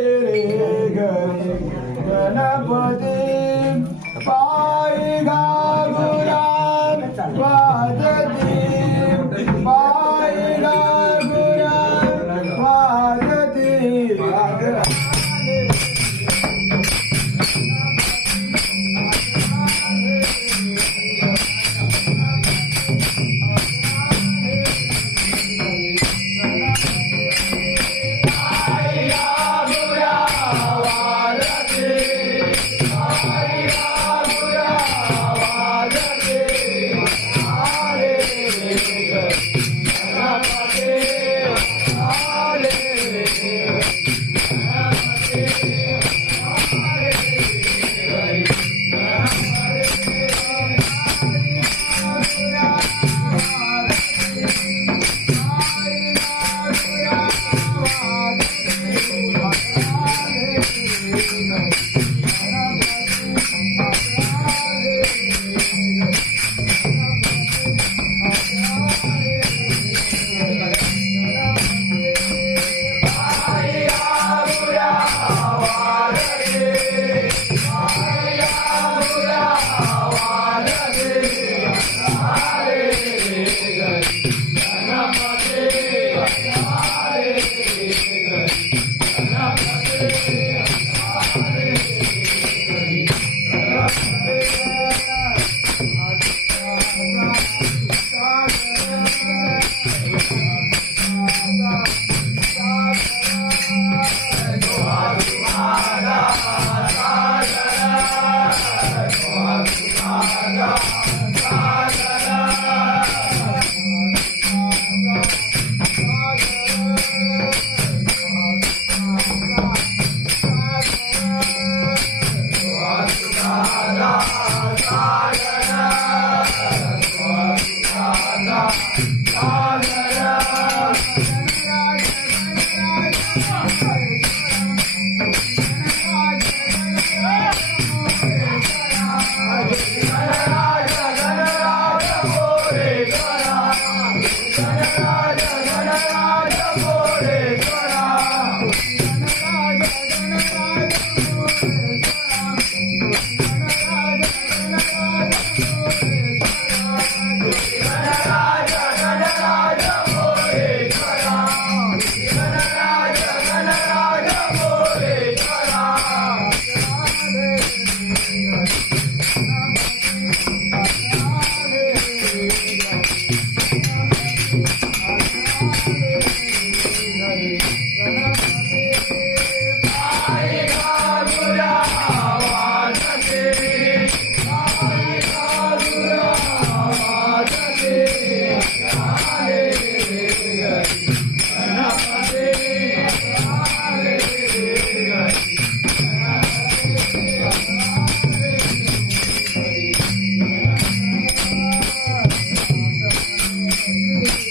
रे गरे गणपती पायी ah, ah. Música